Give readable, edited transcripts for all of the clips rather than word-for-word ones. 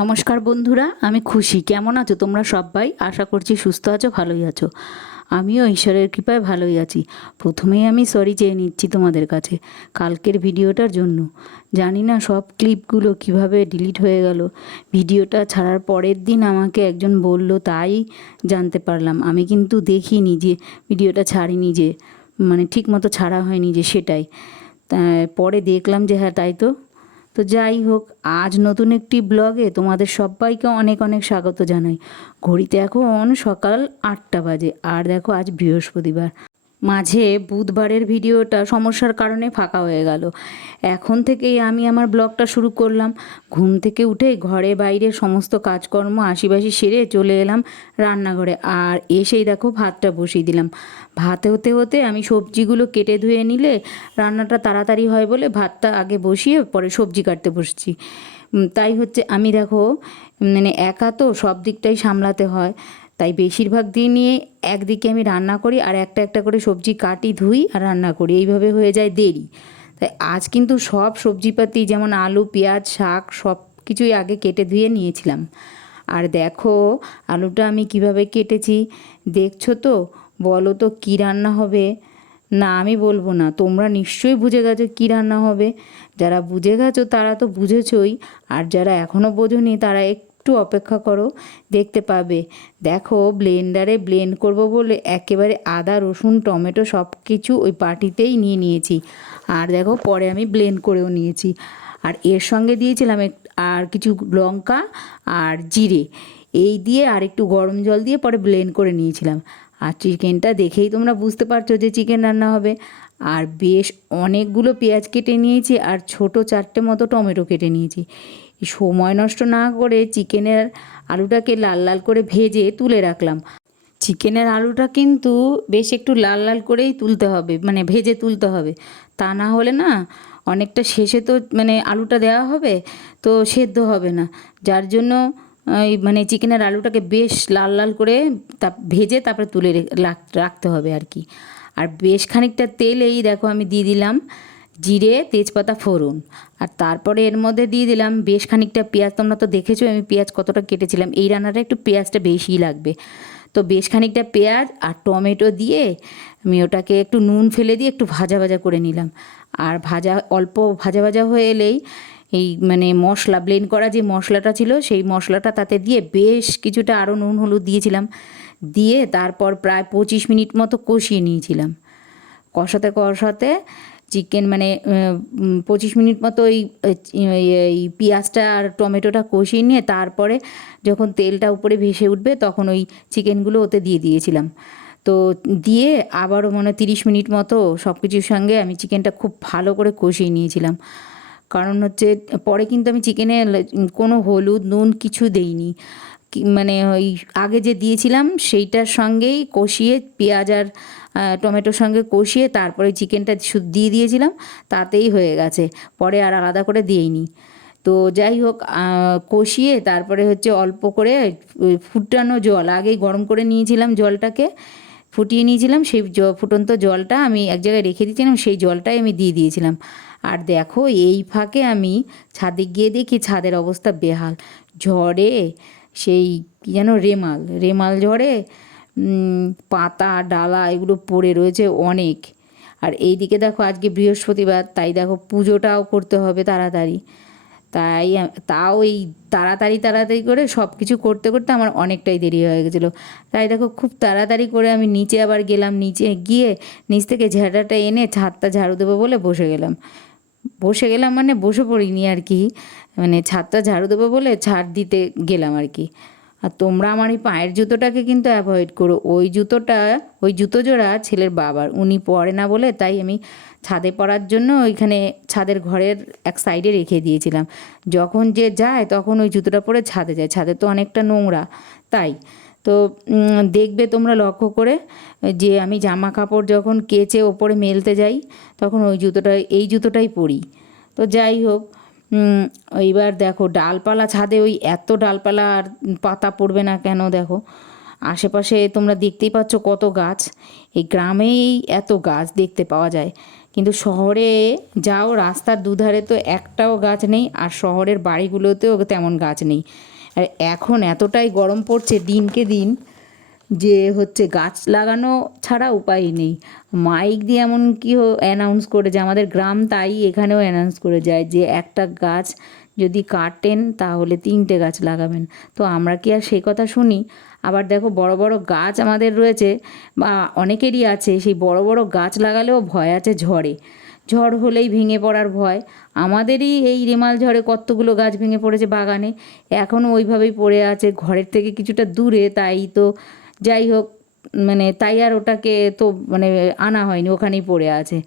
নমস্কার বন্ধুরা, আমি খুশি। কেমন আছো তোমরা সবাই? আশা করছি সুস্থ আছো, ভালোই আছো। আমিও ঈশ্বরের কৃপায় ভালোই আছি। প্রথমেই আমি সরি চেয়ে নিচ্ছি তোমাদের কাছে কালকের ভিডিওটার জন্য। জানি না সব ক্লিপগুলো কিভাবে ডিলিট হয়ে গেল। ভিডিওটা ছাড়ার পরের দিন আমাকে একজন বলল, তাই জানতে পারলাম। আমি কিন্তু দেখিনি যে ভিডিওটা ছাড়িনি, যে মানে ঠিক মতো ছাড়া হয়নি, যে সেটাই পরে দেখলাম যে হ্যাঁ তাই তো। তো যাই হোক, আজ নতুন একটি ব্লগে তোমাদের সবাইকে অনেক অনেক স্বাগত জানাই। ঘড়িতে এখন সকাল 8টা বাজে, আর দেখো আজ বৃহস্পতিবার। মাঝে বুধবারের ভিডিওটা সমস্যার কারণে ফাঁকা হয়ে গেল। এখন থেকেই আমি আমার ব্লগটা শুরু করলাম। ঘুম থেকে উঠে ঘরে বাইরে সমস্ত কাজকর্ম আশিবাসি সেরে চলে এলাম রান্নাঘরে, আর এসেই দেখো ভাতটা বসিয়ে দিলাম। ভাত হতে হতে আমি সবজিগুলো কেটে ধুয়ে নিলে রান্নাটা তাড়াতাড়ি হয় বলে ভাতটা আগে বসিয়ে পরে সবজি কাটতে বসছি। তাই হচ্ছে, আমি দেখো মানে একা তো সব দিকটাই সামলাতে হয়, তাই বেশিরভাগ দিনই একদিকে আমি রান্না করি আর একটা একটা করে সবজি কাটি, ধুই আর রান্না করি, এইভাবে হয়ে যায় দেরি। তাই আজ কিন্তু সব সবজিপাতি যেমন আলু, পেঁয়াজ, শাক সব কিছুই আগে কেটে ধুয়ে নিয়েছিলাম। আর দেখো আলুটা আমি কিভাবে কেটেছি দেখছো তো? বলো তো কী রান্না হবে? না, আমি বলবো না, তোমরা নিশ্চয়ই বুঝে গেছো কী রান্না হবে। যারা বুঝে গেছো তারা তো বুঝেছই, আর যারা এখনও বোঝোনি তারা একটু অপেক্ষা করো, দেখতে পাবে। দেখো ব্লেন্ডারে ব্লেন্ড করব বলে একেবারে আদা, রসুন, টমেটো সব কিছু ওই বাটিতেই নিয়ে নিয়েছি। আর দেখো পরে আমি ব্লেন্ড করেও নিয়েছি। আর এর সঙ্গে দিয়েছিলাম আর কিছু লঙ্কা আর জিরে, এই দিয়ে আর একটু গরম জল দিয়ে পরে ব্লেন্ড করে নিয়েছিলাম। আর চিকেনটা দেখেই তোমরা বুঝতে পারছো যে চিকেন রান্না হবে। আর বেশ অনেকগুলো পেঁয়াজ কেটে নিয়েছি আর ছোট 4টে মতো টমেটো কেটে নিয়েছি। সময় নষ্ট না করে চিকেনের আলুটাকে লাল লাল করে ভেজে তুলে রাখলাম। চিকেনের আলুটা কিন্তু বেশ একটু লাল লাল করেই তুলতে হবে, মানে ভেজে তুলতে হবে। তা না হলে না অনেকটা শেষে তো মানে আলুটা দেওয়া হবে, তো সেদ্ধ হবে না। যার জন্য এই মানে চিকেনের আলুটাকে বেশ লাল লাল করে ভেজে তারপরে তুলে রাখতে হবে আর কি। আর বেশ খানিকটা তেলেই দেখো আমি দিয়ে দিলাম জিরে, তেজপাতা, ফোড়ন। আর তারপরে এর মধ্যে দিয়ে দিলাম বেশ খানিকটা পেঁয়াজ। তোমরা তো দেখেছো আমি পেঁয়াজ কতটা কেটেছিলাম, এই রান্নাটা একটু পেঁয়াজটা বেশিই লাগবে। তো বেশ খানিকটা পেঁয়াজ আর টমেটো দিয়ে আমি ওটাকে একটু নুন ফেলে দিয়ে একটু ভাজা ভাজা করে নিলাম। আর অল্প ভাজা ভাজা হয়ে এলেই এই মানে মশলা ব্লেন্ড করা যে মশলাটা ছিল সেই মশলাটা তাতে দিয়ে বেশ কিছুটা আরও নুন হলুদ দিয়েছিলাম, দিয়ে তারপর প্রায় 25 মিনিট মতো কষিয়ে নিয়েছিলাম। কষাতে কষাতে চিকেন মানে 25 মিনিট মতো এই পেঁয়াজটা আর টমেটোটা কষিয়ে নিয়ে তারপরে যখন তেলটা উপরে ভেসে উঠবে তখন ওই চিকেনগুলো ওতে দিয়ে দিয়েছিলাম। তো দিয়ে আবারও 30 মিনিট মতো সব কিছুর সঙ্গে আমি চিকেনটা খুব ভালো করে কষিয়ে নিয়েছিলাম। কারণ হচ্ছে পরে কিন্তু আমি চিকেনে কোনো হলুদ নুন কিছু দেইনি, মানে ওই আগে যে দিয়েছিলাম সেইটার সঙ্গেই কষিয়ে পেঁয়াজ আর টমেটোর সঙ্গে কষিয়ে তারপরে চিকেনটা দিয়ে দিয়েছিলাম, তাতেই হয়ে গেছে। পরে আর আলাদা করে দিইনি। তো যাই হোক, কষিয়ে তারপরে হচ্ছে অল্প করে ফুটানো জল আগেই গরম করে নিয়েছিলাম, জলটাকে ফুটিয়ে নিয়েছিলাম। সেই ফুটন্ত জলটা আমি এক জায়গায় রেখে দিয়েছিলাম, সেই জলটাই আমি দিয়ে দিয়েছিলাম। আর দেখো এই ফাঁকে আমি ছাদে গিয়ে দেখি ছাদের অবস্থা বেহাল। ঝড়ে সেই কী যেন রেমাল রেমাল ঝড়ে পাতা ডালা এগুলো পড়ে রয়েছে অনেক। আর এই দিকে দেখো আজকে বৃহস্পতিবার, তাই দেখো পুজোটাও করতে হবে তাড়াতাড়ি। তাই তাও এই তাড়াতাড়ি তাড়াতাড়ি করে সব কিছু করতে করতে আমার অনেকটাই দেরি হয়ে গেছিলো। তাই দেখো খুব তাড়াতাড়ি করে আমি নিচে আবার গেলাম, নিচে গিয়ে নিচ থেকে ঝাঁটাটা এনে ছাদটা ঝাড়ু দেবো বলে বসে গেলাম মানে বসে পড়িনি আর কি, মানে ছাদটা ঝাড়ু দেবো বলে ঝাড় দিতে গেলাম আর কি। আর তোমরা আমার এই পায়ের জুতোটাকে কিন্তু অ্যাভয়েড করো। ওই জুতো জোড়া ছেলের বাবার, উনি পরে না বলে তাই আমি ছাদে পরার জন্য ওইখানে ছাদের ঘরের এক সাইডে রেখে দিয়েছিলাম। যখন যে যায় তখন ওই জুতোটা পরে ছাদে যায়, ছাদে তো অনেকটা নোংরা। তাই তো দেখবে তোমরা লক্ষ্য করে যে আমি জামা কাপড় যখন কেচে ওপরে মেলতে যাই তখন এই জুতোটাই পরি। তো যাই হোক, এইবার দেখো ডালপালা ছাদে, ওই এত ডালপালা আর পাতা পড়বে না কেন? দেখো আশেপাশে তোমরা দেখতেই পাচ্ছ কত গাছ, এই গ্রামেই এত গাছ দেখতে পাওয়া যায়। কিন্তু শহরে যাও, রাস্তার দুধারে তো একটাও গাছ নেই, আর শহরের বাড়িগুলোতেও তেমন গাছ নেই। আর এখন এতটাই গরম পড়ছে দিনকে দিন যে হচ্ছে গাছ লাগানো ছাড়া উপায় নেই। মাইক দিয়ে এমন কি অ্যানাউন্স করে যে আমাদের গ্রাম, তাই এখানেও অ্যানাউন্স করে যায় যে একটা গাছ যদি কাটেন তাহলে 3টে গাছ লাগাবেন। তো আমরা কি আর সেই কথা শুনি? আবার দেখো, বড় বড় গাছ আমাদের রয়েছে বা অনেকেরই আছে, সেই বড় বড় গাছ লাগালেও ভয় আছে ঝড়ে। ঝড় হলেই ভেঙে পড়ার ভয়। আমাদেরই এই রেমাল ঝড়ে কতগুলো গাছ ভেঙে পড়েছে বাগানে, এখনও ওইভাবেই পড়ে আছে ঘরের থেকে কিছুটা দূরে। তাই তো যাই হোক, মানে তাই আর ওটাকে তো মানে আনা হয়নি, ওখানেই পড়ে আছে।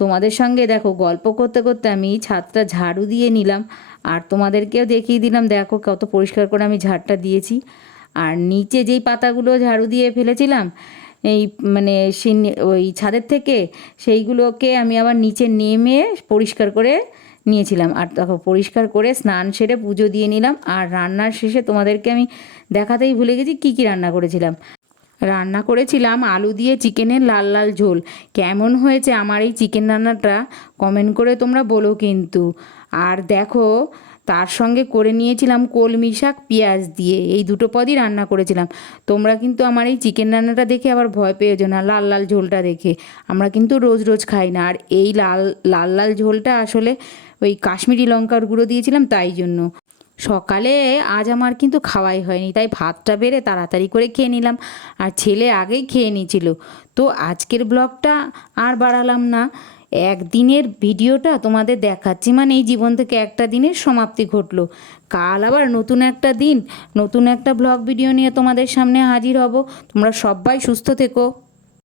তোমাদের সঙ্গে দেখো গল্প করতে করতে আমি ছাদটা ঝাড়ু দিয়ে নিলাম, আর তোমাদেরকেও দেখিয়ে দিলাম দেখো কত পরিষ্কার করে আমি ঝাড়টা দিয়েছি। আর নিচে যেই পাতাগুলো ঝাড়ু দিয়ে ফেলেছিলাম এই মানে ওই ছাদের থেকে, সেইগুলোকে আমি আবার নিচে নেমে পরিষ্কার করে নিয়েছিলাম। আর দেখো পরিষ্কার করে স্নান সেরে পুজো দিয়ে নিলাম। আর রান্নার শেষে তোমাদেরকে আমি দেখাতেই ভুলে গেছি কী কী রান্না করেছিলাম। রান্না করেছিলাম আলু দিয়ে চিকেনের লাল লাল ঝোল। কেমন হয়েছে আমার এই চিকেন রান্নাটা কমেন্ট করে তোমরা বলো কিন্তু। আর দেখো, তার সঙ্গে করে নিয়েছিলাম কলমি শাক পেঁয়াজ দিয়ে, এই দুটো পদই রান্না করেছিলাম। তোমরা কিন্তু আমার এই চিকেন রান্নাটা দেখে আবার ভয় পেয়েছো না, লাল লাল ঝোলটা দেখে। আমরা কিন্তু রোজ রোজ খাই না। আর এই লাল লাল লাল ঝোলটা আসলে ওই কাশ্মীরি লঙ্কার গুঁড়ো দিয়েছিলাম, তাই জন্য। সকালে আজ আমার কিন্তু খাওয়াই হয়নি, তাই ভাতটা বেড়ে তাড়াতাড়ি করে খেয়ে নিলাম। আর ছেলে আগেই খেয়ে নিয়েছিল। তো আজকের ব্লগটা আর বাড়ালাম না, একদিনের ভিডিওটা তোমাদের দেখাচ্ছি, মানে এই জীবন থেকে একটা দিনের সমাপ্তি ঘটলো। কাল আবার নতুন একটা দিন, নতুন একটা ব্লগ ভিডিও নিয়ে তোমাদের সামনে হাজির হব। তোমরা সবাই সুস্থ থেকো।